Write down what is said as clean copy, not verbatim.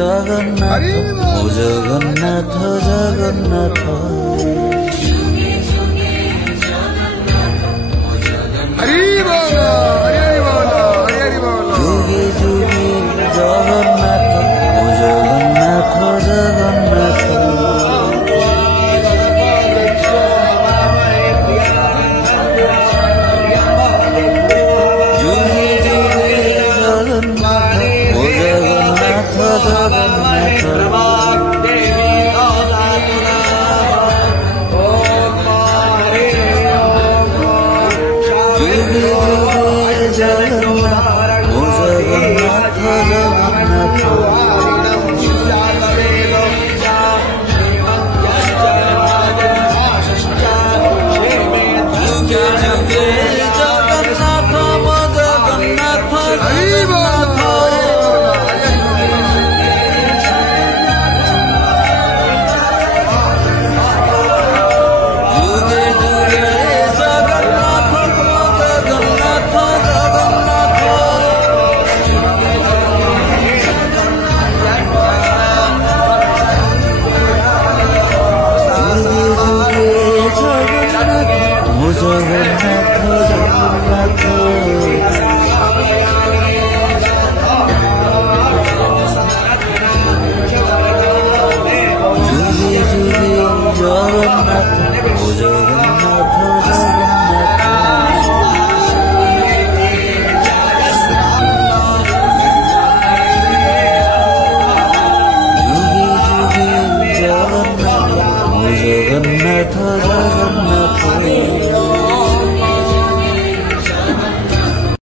जगन्नाथ ओ जगन्नाथ जगन्नाथ हरि बोलो हरि बोलो हरि बोलो जुगे जुगे जगन्नाथ ओ जगन्नाथ जगन्नाथ जुगे जुगे जगन्नाथ ओ जगन्नाथ जगन्नाथ जुगे जुगे जगन्नाथ ओ जगन्नाथ जगन्नाथ जुगे जुगे जगन्नाथ ओ जगन्नाथ हरि बोलो जुगे जुगे जगन्नाथ ओ जगन्नाथ जगन्नाथ जुगे जुगे जगन्नाथ ओ जगन्नाथ जगन्नाथ